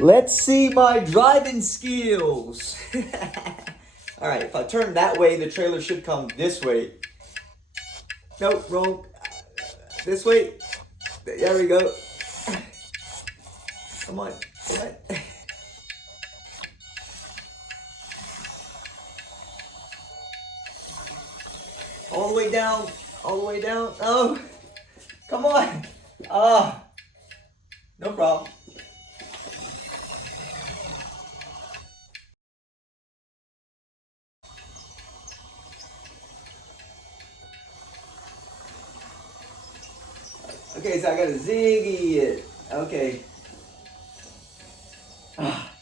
Let's see my driving skills. All right, if I turn that way, the trailer should come this way. Nope, wrong. This way. There we go. Come on, come on. All the way down, all the way down. Oh, come on. Ah, no problem. Okay, so I gotta ziggy it. Okay. Ah,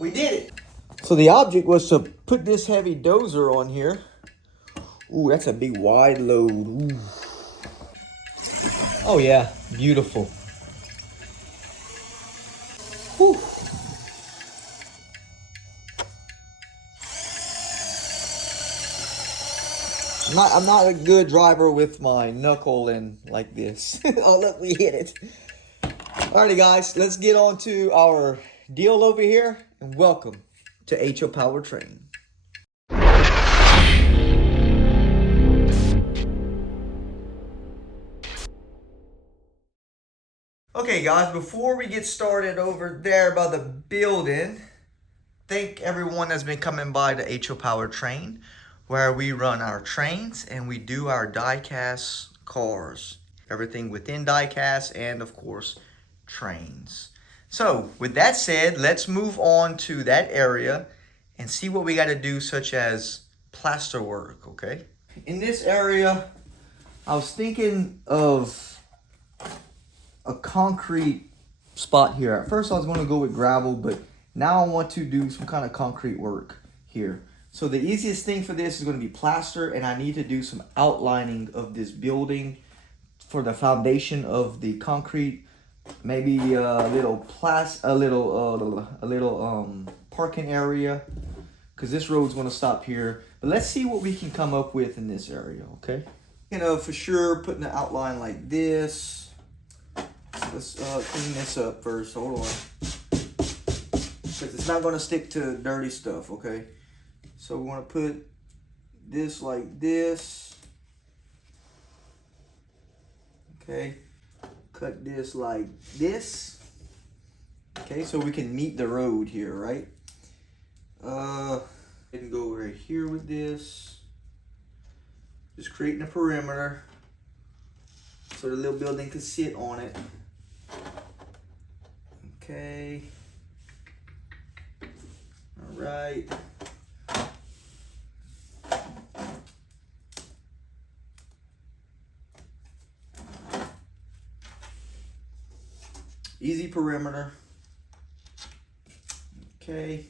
we did it. So the object was to put this heavy dozer on here. Ooh, that's a big wide load. Ooh. Oh yeah, beautiful. Whew. I'm not a good driver with my knuckle in like this. Oh look, we hit it. Alrighty guys, let's get on to our deal over here and welcome to H.O. Powertrain. Okay guys, before we get started over there by the building, thank everyone that's been coming by the H.O. Powertrain, where we run our trains and we do our die-cast cars. Everything within die-cast and of course trains. So with that said, let's move on to that area and see what we got to do, such as plaster work, okay? In this area, I was thinking of a concrete spot here. At first I was going to go with gravel, but now I want to do some kind of concrete work here. So the easiest thing for this is going to be plaster, and I need to do some outlining of this building for the foundation of the concrete. Maybe a little parking area, because this road's going to stop here. But let's see what we can come up with in this area, okay? You know, for sure, putting an outline like this. Let's clean this up first. Hold on, because it's not going to stick to dirty stuff, okay? So we want to put this like this. Okay, cut this like this. Okay, so we can meet the road here, right? And go right here with this. Just creating a perimeter so the little building can sit on it. Okay. All right. Easy perimeter. Okay.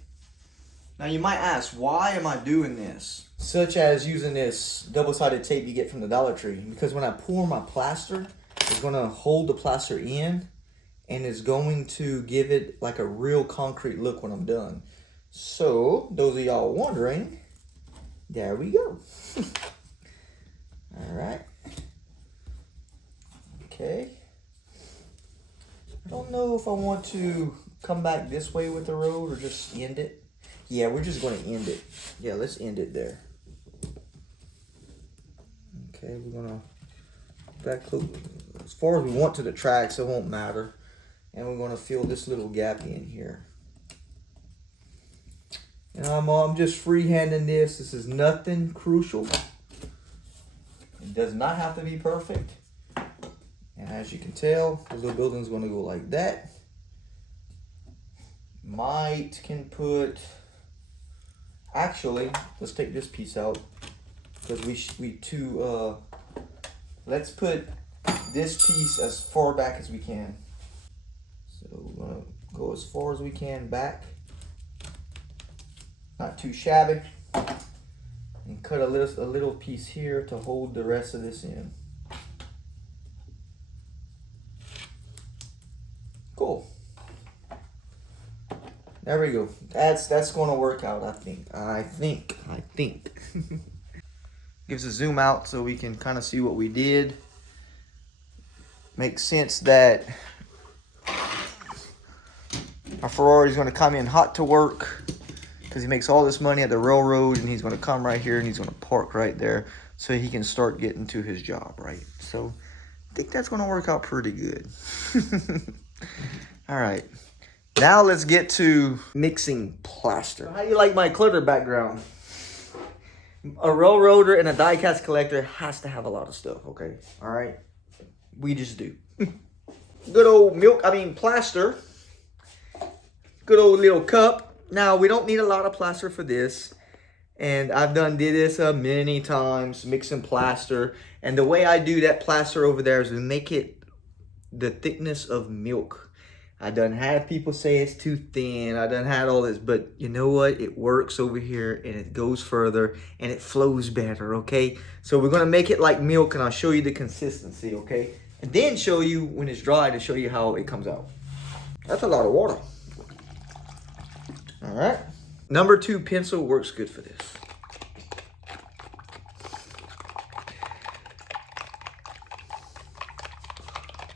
Now you might ask, why am I doing this? Such as using this double-sided tape you get from the Dollar Tree. Because when I pour my plaster, it's going to hold the plaster in, and it's going to give it like a real concrete look when I'm done. So, those of y'all wondering, there we go. All right. Okay. I don't know if I want to come back this way with the road or just end it. Yeah, we're just going to end it. Yeah, let's end it there. Okay, we're going to back as far as we want to the tracks, it won't matter. And we're going to fill this little gap in here. And I'm just freehanding this. This is nothing crucial. It does not have to be perfect. And as you can tell, the little building's going to go like that. Might can put... Actually, let's take this piece out, because let's put this piece as far back as we can. So we're gonna go as far as we can back, not too shabby, and cut a little piece here to hold the rest of this in. Cool. There we go. That's going to work out, I think. Gives a zoom out so we can kind of see what we did. Makes sense that Our Ferrari's gonna come in hot to work because he makes all this money at the railroad, and he's gonna come right here and he's gonna park right there so he can start getting to his job, right? So I think that's gonna work out pretty good. All right, now let's get to mixing plaster. How do you like my clutter background? A railroader and a die-cast collector has to have a lot of stuff, okay? All right, we just do. Good old plaster. Good old little cup. Now, we don't need a lot of plaster for this. And I've did this many times, mixing plaster. And the way I do that plaster over there is to make it the thickness of milk. I done had people say it's too thin. I done had all this, but you know what? It works over here and it goes further and it flows better, okay? So we're gonna make it like milk, and I'll show you the consistency, okay? And then show you when it's dry to show you how it comes out. That's a lot of water. All right. Number 2 pencil works good for this.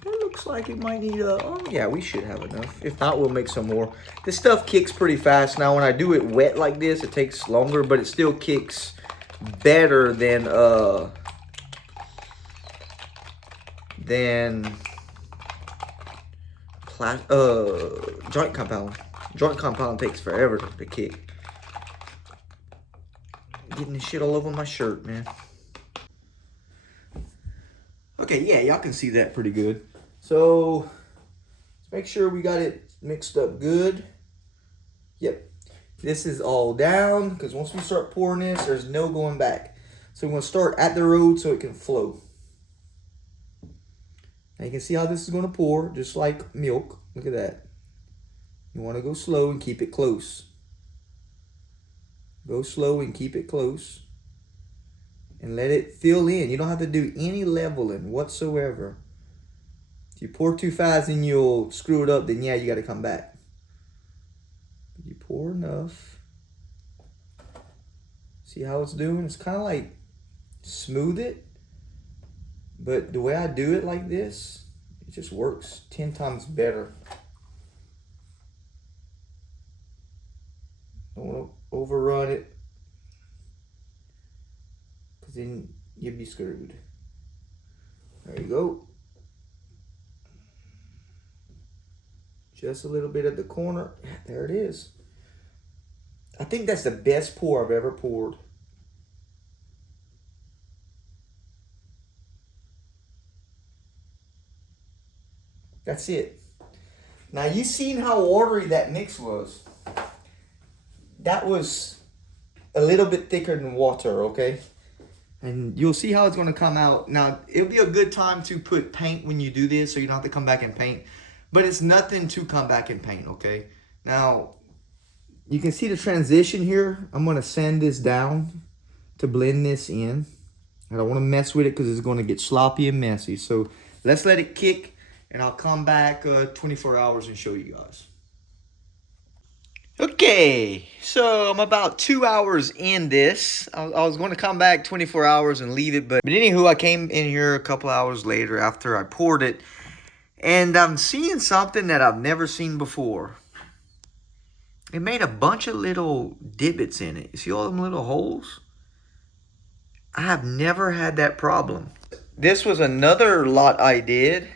It looks like it might need oh yeah, we should have enough. If not, we'll make some more. This stuff kicks pretty fast. Now, when I do it wet like this, it takes longer, but it still kicks better than joint compound. Joint compound takes forever to kick. Getting this shit all over my shirt, man. Okay, yeah, y'all can see that pretty good. So let's make sure we got it mixed up good. Yep, this is all down, because once we start pouring this, there's no going back. So we're gonna start at the road so it can flow. Now you can see how this is gonna pour, just like milk. Look at that. You wanna go slow and keep it close. Go slow and keep it close. And let it fill in. You don't have to do any leveling whatsoever. If you pour too fast and you'll screw it up, then yeah, you gotta come back. But you pour enough. See how it's doing? It's kind of like smooth it. But the way I do it like this, it just works 10 times better. Don't want to overrun it, because then you'd be screwed. There you go. Just a little bit at the corner. There it is. I think that's the best pour I've ever poured. That's it. Now, you seen how watery that mix was. That was a little bit thicker than water, okay? And you'll see how it's going to come out. Now, it'll be a good time to put paint when you do this, so you don't have to come back and paint. But it's nothing to come back and paint, okay? Now, you can see the transition here. I'm going to sand this down to blend this in. I don't want to mess with it because it's going to get sloppy and messy. So let's let it kick, and I'll come back 24 hours and show you guys. Okay, so I'm about 2 hours in this. I was going to come back 24 hours and leave it, but anywho, I came in here a couple hours later after I poured it, and I'm seeing something that I've never seen before. It made a bunch of little divots in it. You see all them little holes? I have never had that problem. This was another lot I did,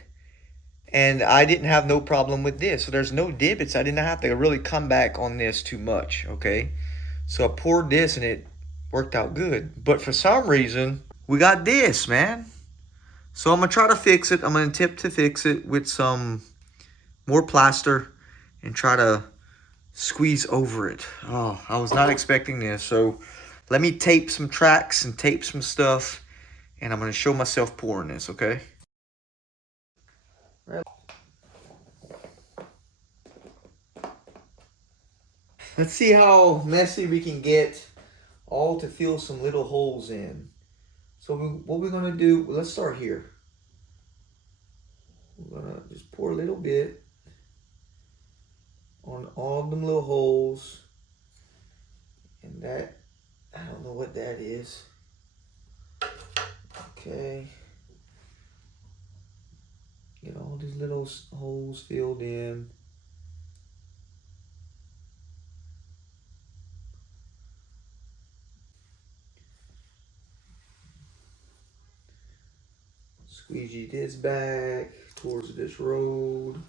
and I didn't have no problem with this. So there's no divots. I didn't have to really come back on this too much, okay? So I poured this and it worked out good. But for some reason, we got this, man. So I'm going to try to fix it. I'm going to attempt to fix it with some more plaster and try to squeeze over it. Oh, I was not expecting this. So let me tape some tracks and tape some stuff, and I'm going to show myself pouring this, okay? Let's see how messy we can get, all to fill some little holes in. So what we're going to do, let's start here. We're going to just pour a little bit on all of them little holes. And that, I don't know what that is. Okay. Get all these little holes filled in. Squeegee this back towards this road.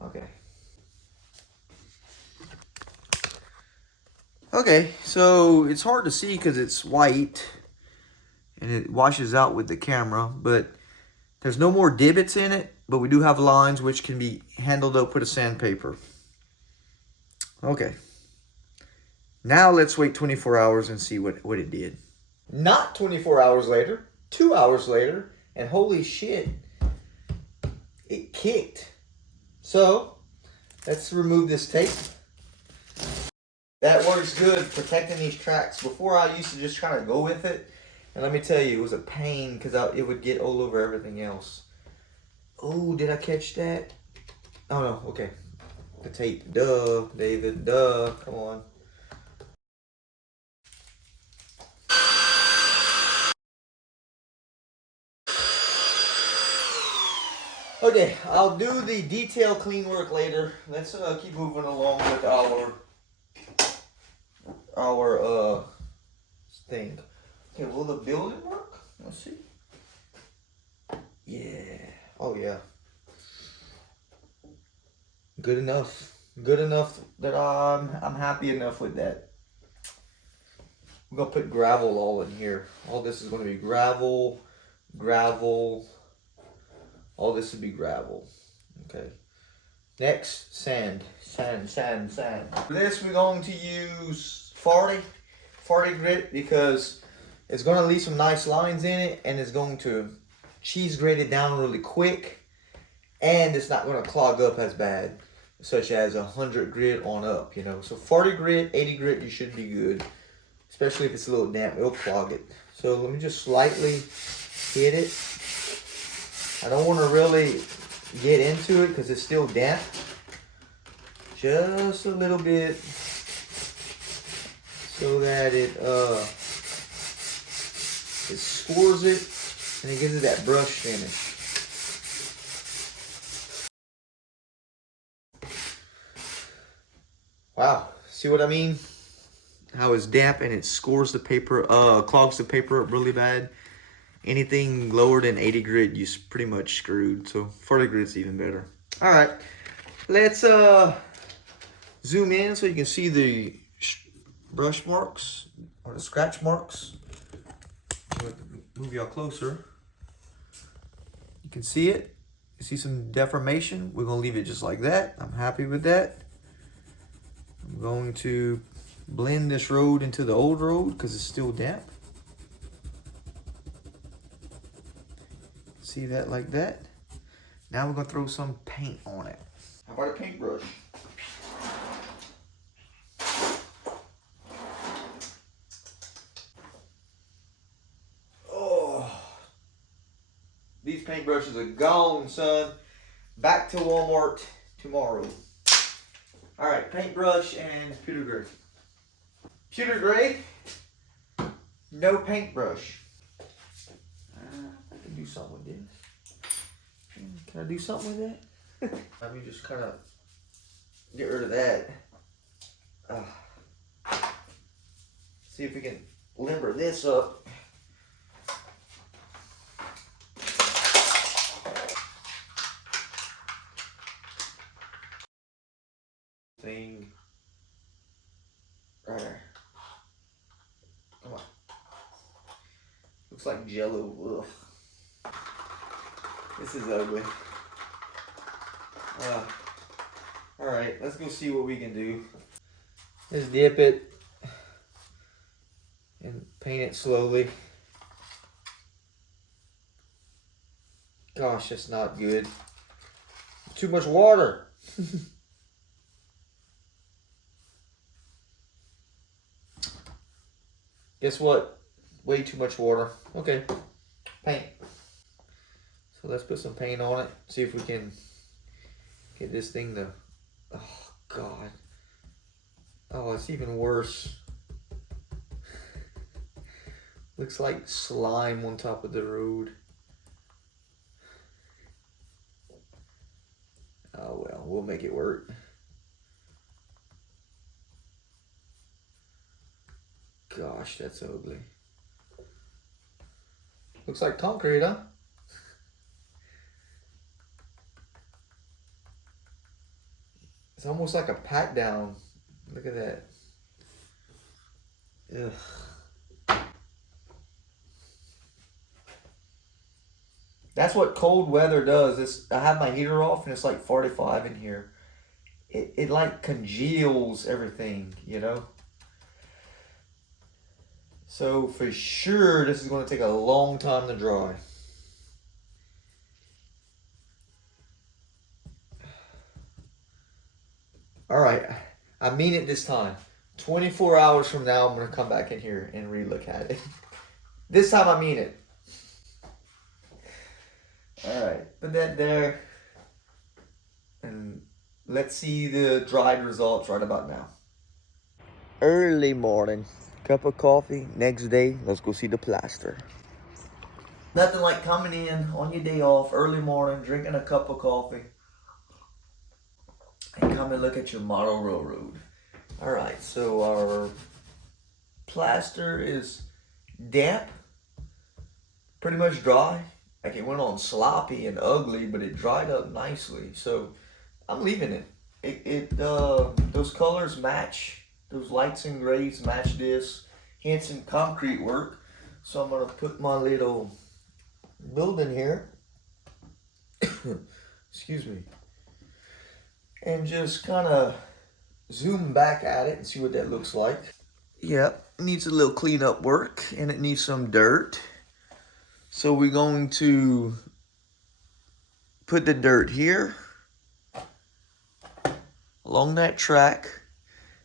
Okay. Okay, so it's hard to see because it's white and it washes out with the camera, but there's no more divots in it, but we do have lines which can be handled up with a sandpaper. Okay. Now let's wait 24 hours and see what it did. Not 24 hours later, 2 hours later, and holy shit, it kicked. So, let's remove this tape. That works good, protecting these tracks. Before I used to just try to go with it, and let me tell you, it was a pain because it would get all over everything else. Oh, did I catch that? Oh no, okay. The tape, duh, David, duh, come on. Okay, I'll do the detail clean work later. Let's keep moving along with our thing. Okay, will the building work? Let's see. Yeah. Oh yeah. Good enough. Good enough that I'm happy enough with that. We're gonna put gravel all in here. All this is gonna be gravel, gravel. All this would be gravel. Okay. Next, sand. Sand, sand, sand. For this, we're going to use 40 grit because it's going to leave some nice lines in it and it's going to cheese grate it down really quick and it's not going to clog up as bad, such as 100 grit on up, you know. So 40 grit, 80 grit, you should be good, especially if it's a little damp, it'll clog it. So let me just slightly hit it. I don't want to really get into it because it's still damp. Just a little bit so that it scores it and it gives it that brush finish. Wow, see what I mean? How it's damp and it scores the paper, clogs the paper up really bad. Anything lower than 80 grit, you're pretty much screwed. So 40 grit's even better. All right, let's zoom in so you can see the brush marks or the scratch marks. Move y'all closer. You can see it. You see some deformation. We're gonna leave it just like that. I'm happy with that. I'm going to blend this road into the old road because it's still damp. See that like that? Now we're gonna throw some paint on it. How about a paintbrush? Oh, these paintbrushes are gone, son. Back to Walmart tomorrow. All right, paintbrush and pewter gray. Pewter gray, no paintbrush. I can do something with this. Can I do something with that? Let me just kind of get rid of that. See if we can limber this up. Thing right there. Come on. Looks like Jello. Ugh. This is ugly. All right, let's go see what we can do. Just dip it and paint it slowly. Gosh, that's not good. Too much water. Guess what? Way too much water. Okay, paint. So let's put some paint on it. See if we can get this thing to, oh God. Oh, it's even worse. Looks like slime on top of the road. we'll make it work. Gosh, that's ugly. Looks like concrete, huh? It's almost like a pat down. Look at that. Ugh. That's what cold weather does. I have my heater off and it's like 45 in here. It like congeals everything, you know? So for sure, this is going to take a long time to dry. All right, I mean it this time. 24 hours from now, I'm going to come back in here and re-look at it. This time I mean it. All right, put that there. And let's see the dried results right about now. Early morning, cup of coffee. Next day, let's go see the plaster. Nothing like coming in on your day off, early morning, drinking a cup of coffee, and come and look at your model railroad. All right, so our plaster is damp, pretty much dry. Like it went on sloppy and ugly, but it dried up nicely. So I'm leaving it. Those colors match. Those lights and grays match this. Hence some concrete work. So I'm gonna put my little building here. Excuse me. And just kind of zoom back at it and see what that looks like. Yep, it needs a little cleanup work and it needs some dirt. So we're going to put the dirt here along that track,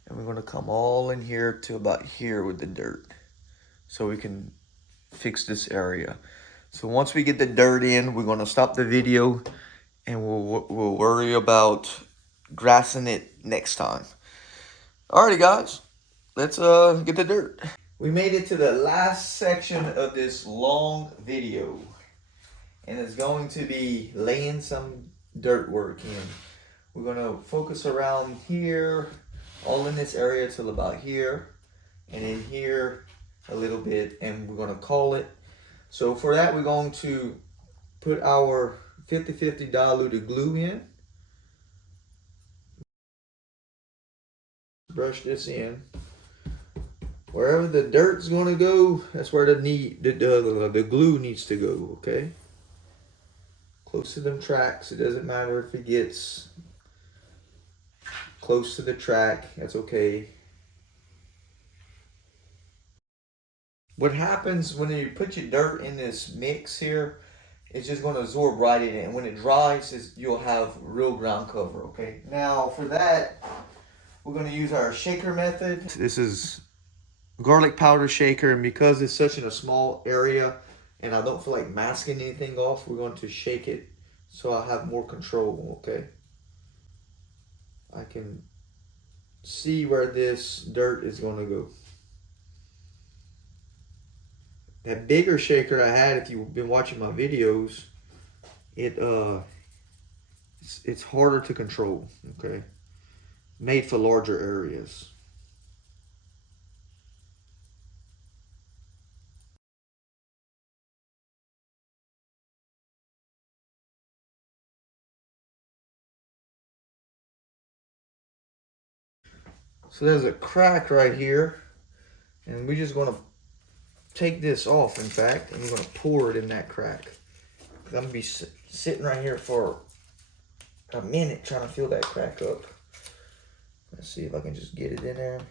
and we're going to come all in here to about here with the dirt so we can fix this area. So once we get the dirt in, we're going to stop the video and we'll worry about grassing it next time. Alrighty guys, let's get the dirt. We made it to the last section of this long video, and it's going to be laying some dirt work in. We're going to focus around here, all in this area till about here, and in here a little bit, and we're going to call it. So for that, we're going to put our 50-50 diluted glue in. Brush this in. Wherever the dirt's going to go, that's where the glue needs to go, okay? Close to them tracks. It doesn't matter if it gets close to the track. That's okay. What happens when you put your dirt in this mix here, it's just going to absorb right in it. And when it dries, you'll have real ground cover, okay? Now, for that, we're going to use our shaker method. This is garlic powder shaker, and because it's such in a small area and I don't feel like masking anything off, we're going to shake it so I have more control, okay? I can see where this dirt is going to go. That bigger shaker I had, if you've been watching my videos, it's harder to control, okay? Made for larger areas. So there's a crack right here, and we're just going to take this off, in fact, and we're going to pour it in that crack. I'm going to be sitting right here for a minute trying to fill that crack up. Let's see if I can just get it in there.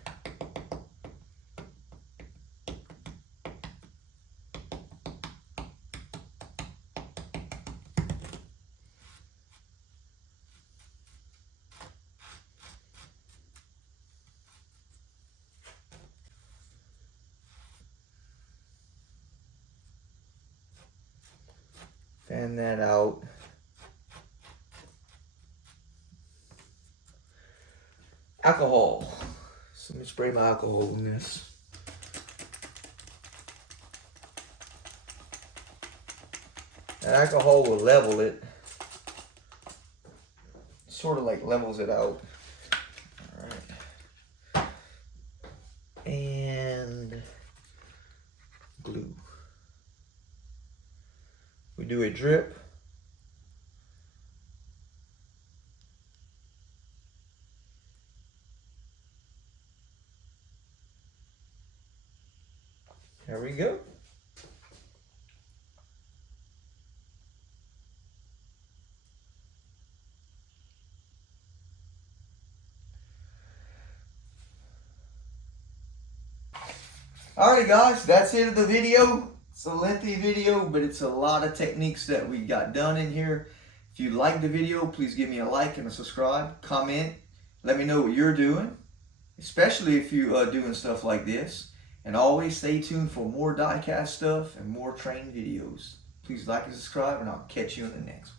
Fan that out. Alcohol. So let me spray my alcohol in this. That alcohol will level it. sort of like levels it out. All right. And glue. We do a drip. There we go. Alright guys, that's it of the video. It's a lengthy video, but it's a lot of techniques that we got done in here. If you like the video, please give me a like and a subscribe. Comment. Let me know what you're doing, especially if you're doing stuff like this. And always stay tuned for more die-cast stuff and more train videos. Please like and subscribe, and I'll catch you in the next one.